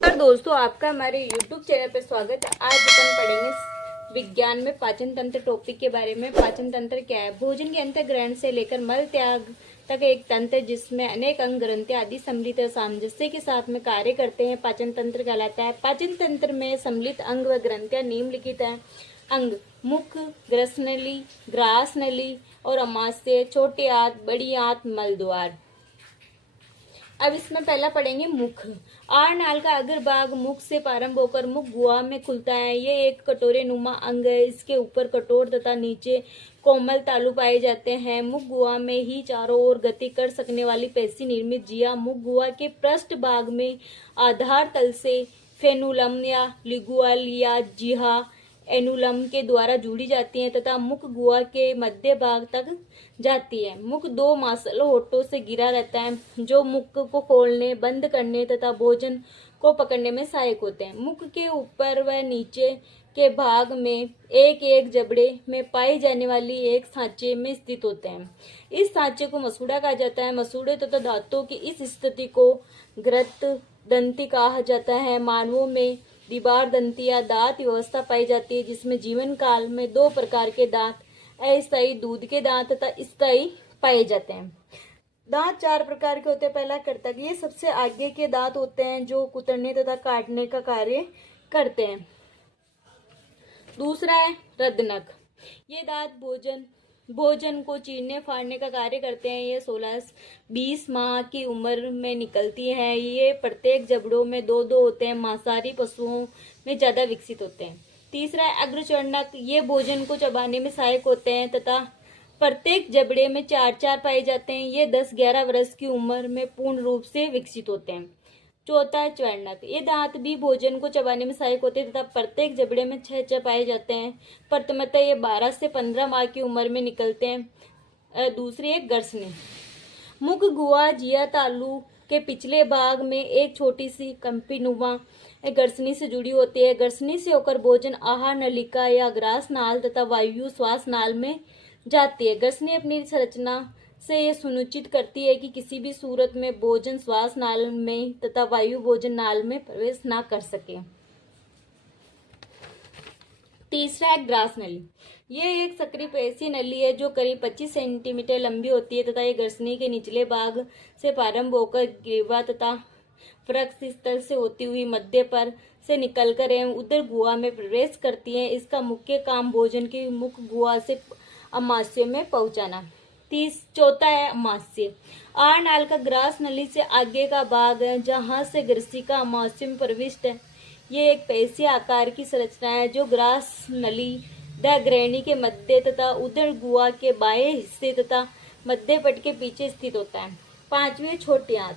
और दोस्तों, आपका हमारे YouTube चैनल पे स्वागत है। आज अपन पढ़ेंगे विज्ञान में पाचन तंत्र टॉपिक के बारे में। पाचन तंत्र क्या है? भोजन के अंतर ग्रहण से लेकर मल त्याग तक एक तंत्र जिसमें अनेक अंग ग्रंथियां आदि सम्मिलित और सामंजस्य के साथ में कार्य करते हैं, पाचन तंत्र कहलाता है। पाचन तंत्र में सम्मिलित अंग व ग्रंथियां निम्नलिखित हैं। अंग: मुख, ग्रसनली, ग्रास नली और अमाशय, छोटी आंत, बड़ी आंत, मल द्वार। अब इसमें पहला पढ़ेंगे मुख। आहार नाल का अग्रभाग मुख से प्रारंभ होकर मुख गुहा में खुलता है। ये एक कटोरे नुमा अंग है। इसके ऊपर कठोर तथा नीचे कोमल तालु पाए जाते हैं। मुख गुहा में ही चारों ओर गति कर सकने वाली पेशी निर्मित जिया मुख गुहा के पृष्ठ भाग में आधार तल से फेनुलम या लिगुअल या जिहा एनुलम के द्वारा जुड़ी जाती है तथा मुख गुहा के मध्य भाग तक जाती है। मुख दो मांसल होठों से घिरा रहता है जो मुख को खोलने, बंद करने तथा भोजन को पकड़ने में सहायक होते हैं। मुख के ऊपर व नीचे के भाग में एक एक जबड़े में पाई जाने वाली एक सांचे में स्थित होते हैं। इस सांचे को मसूड़ा कहा जाता है। मसूड़े तथा दांतों की इस स्थिति को घृत दंती कहा जाता है। मानवों में दीवार दंती या दांत व्यवस्था पाई जाती है जिसमें जीवन काल में दो प्रकार के दांत, अस्थायी दूध के दांत तथा स्थायी पाए जाते हैं। दांत चार प्रकार के होते हैं। पहला कर्तक, ये सबसे आगे के दांत होते हैं जो कुतरने तथा काटने का कार्य करते हैं। दूसरा है रदनक, ये दांत भोजन को चीरने फाड़ने का कार्य करते हैं। ये 16-20 माह की उम्र में निकलती है। ये प्रत्येक जबड़ों में दो दो होते हैं। मांसाहारी पशुओं में ज्यादा विकसित होते हैं। तीसरा है अग्रचर्णक, ये भोजन को चबाने में सहायक होते हैं तथा प्रत्येक जबड़े में चार चार पाए जाते हैं। ये 10-11 वर्ष की उम्र में पूर्ण रूप से विकसित होते हैं। चौथा है च्वर्णक, ये दांत भी भोजन को चबाने में सहायक होते हैं तथा प्रत्येक जबड़े में 6 पाए जाते हैं। प्रथमतः ये 12 से 15 माह की उम्र में निकलते हैं। दूसरी है गर्सनी, मुख गुहा जिया तालु के पिछले भाग में एक छोटी सी कंपीनुमा गर्सनी से जुड़ी होती है। गर्सनी से होकर भोजन आहार नलिका या ग्रास नाल तथा वायु श्वास नाल में जाती है। गर्सनी अपनी संरचना से यह सुनिश्चित करती है कि किसी भी सूरत में भोजन श्वास नाल में तथा वायु भोजन नाल में प्रवेश ना कर सके। तीसरा है ग्रास नली, ये एक सक्रिय पेशी नली है जो करीब 25 सेंटीमीटर लंबी होती है तथा ये गर्सनी के निचले भाग से प्रारंभ होकर ग्रीवा तथा वृक्ष स्थल से होती हुई मध्य पर से निकलकर एवं उदर गुहा में प्रवेश करती है। इसका मुख्य काम भोजन की मुख गुहा से अमाशय में पहुंचाना। चौथा है अमाशय, आहार नाल का ग्रास नली से आगे का भाग है जहां से ग्रसिका अमाशय में प्रविष्ट है। ये एक पेशी आकार की संरचना है जो ग्रास नली ग्रहणी के मध्य तथा उदर गुहा के बाएं हिस्से तथा मध्य पट के पीछे स्थित होता है। पांचवी छोटी आंत,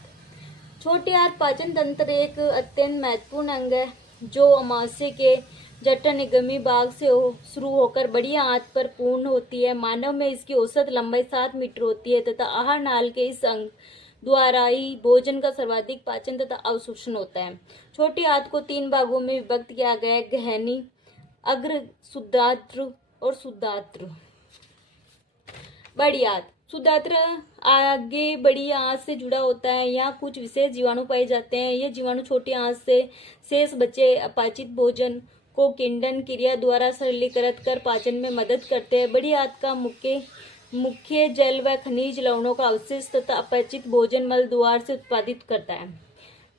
छोटी आंत पाचन तंत्र एक अत्यंत महत्वपूर्ण अंग है जो अमाशय के जठर-निगमी भाग से शुरू होकर बड़ी आंत पर पूर्ण होती है। मानव में इसकी औसत लंबाई 7 मीटर होती है तथा आहार नाल के इस अंग द्वारा ही भोजन का सर्वाधिक पाचन तथा अवशोषण होता है। छोटी आंत को 3 भागों में विभक्त किया गया है: गहनी, अग्र शुद्धात्र और शुद्धात्र। बड़ी आंत, शुद्धात्र आगे बड़ी आंत से जुड़ा होता है। यहाँ कुछ विशेष जीवाणु पाए जाते हैं। ये जीवाणु छोटी आंत से शेष बचे अपाचित भोजन को किंडन क्रिया द्वारा सरलीकृत कर पाचन में मदद करते हैं। बड़ी आंत का मुख्य जल व खनिज लवणों का अवशिष्ट तथा अपचित भोजन मल द्वार से उत्पादित करता है।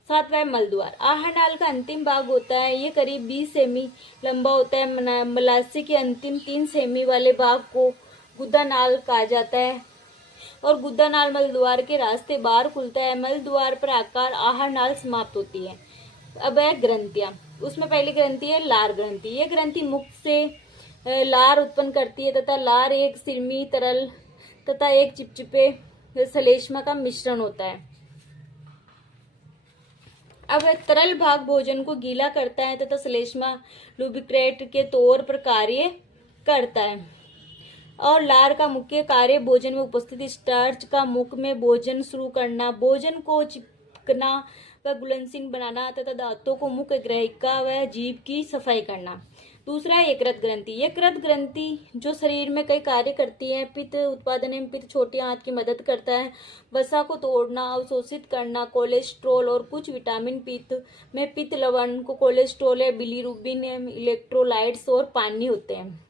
सातवां है मल द्वार, आहार नाल का अंतिम भाग होता है। ये करीब 20 सेमी लंबा होता है। मलाशय के अंतिम 3 सेमी वाले भाग को गुदा नाल कहा जाता है और गुदा नाल मल द्वार के रास्ते बाहर खुलता है। मल द्वार पर आकार आहार नाल समाप्त होती है। अब है ग्रंथियां, उसमें पहली ग्रंथि है लार ग्रंथि। ये ग्रंथि मुख से लार उत्पन्न करती है तथा लार एक सिरमी तरल तथा एक चिपचिपे श्लेष्मा का मिश्रण होता है। अब तरल भाग भोजन को गीला करता है तथा श्लेष्मा लुब्रिकेट के तौर पर कार्य करता है और लार का मुख्य कार्य भोजन में उपस्थित स्टार्च का मुख में भोजन शुरू करना, भोजन को चिपकना व घुलनशील बनाना तथा दांतों को मुख ग्रहिका व जीभ की सफाई करना। दूसरा है यकृत ग्रंथि। यकृत ग्रंथि जो शरीर में कई कार्य करती है। पित्त उत्पादन में पित्त छोटी आंत की मदद करता है, वसा को तोड़ना, अवशोषित करना, कोलेस्ट्रॉल और कुछ विटामिन। पित्त में पित्त लवण को कोलेस्ट्रॉल है, बिलीरुबिन है, इलेक्ट्रोलाइट्स और पानी होते हैं।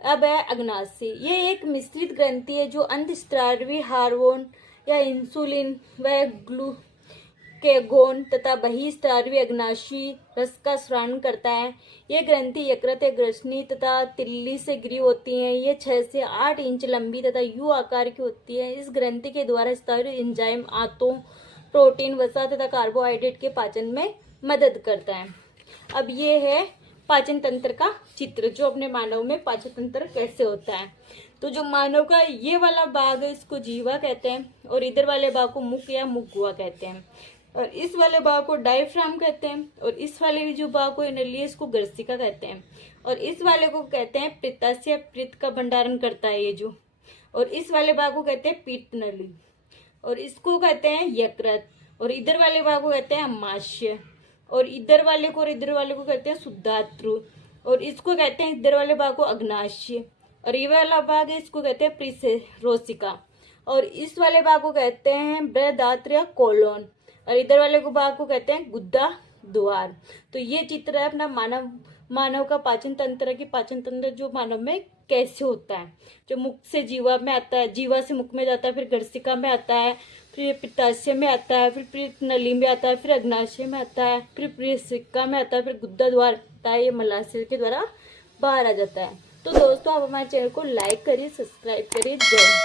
अब है अग्नाशय। ये एक मिश्रित ग्रंथि है जो अंतःस्रावी हार्मोन या इंसुलिन व ग्लूकेगोन तथा बहिःस्रावी अग्नाशयी रस का स्राव करता है। ये ग्रंथि यकृत ग्रसनी तथा तिल्ली से घिरी होती है। ये 6 से 8 इंच लंबी तथा यू आकार की होती है। इस ग्रंथि के द्वारा स्रावित एंजाइम आंतों, प्रोटीन, वसा तथा कार्बोहाइड्रेट के पाचन में मदद करता है। अब ये है पाचन तंत्र का चित्र, जो अपने मानव में पाचन तंत्र कैसे होता है। तो जो मानव का ये वाला भाग है इसको जीवा कहते हैं, और इधर वाले भाग को मुख या मुख गुहा कहते हैं, और इस वाले भाग को डायफ्राम कहते हैं, और इस वाले जो भाग को नली इसको गर्सिका कहते हैं, और इस वाले को कहते हैं पित्ताशय, पित्त का भंडारण करता है ये जो, और इस वाले भाग को कहते हैं पित्त नली, और इसको कहते हैं यकृत, और इधर वाले भाग को कहते हैं अमाशय, और इधर वाले को कहते हैं शुद्धात्रु, और इसको कहते हैं इधर वाले भाग को अग्नाशय, और ये वाला भाग है इसको कहते हैं परिसेरोसिका, और इस वाले भाग को कहते हैं बृहदात्र या कोलोन, और इधर वाले को भाग को कहते हैं गुद्दा द्वार। तो ये चित्र है अपना मानव का पाचन तंत्र की पाचन तंत्र जो मानव में कैसे होता है। जो मुख से जीवा में आता है, जीवा से मुख में जाता है, फिर गर्सिका में आता है, फिर पित्ताशय में आता है, फिर पित्त नली में आता है, फिर अग्नाशय में आता है, फिर परिसेरिका में आता है, फिर गुद्दा द्वार आता है। ये मलाशय के द्वारा बाहर आ जाता है। तो दोस्तों आप हमारे चैनल को लाइक करिए, सब्सक्राइब करिए। जय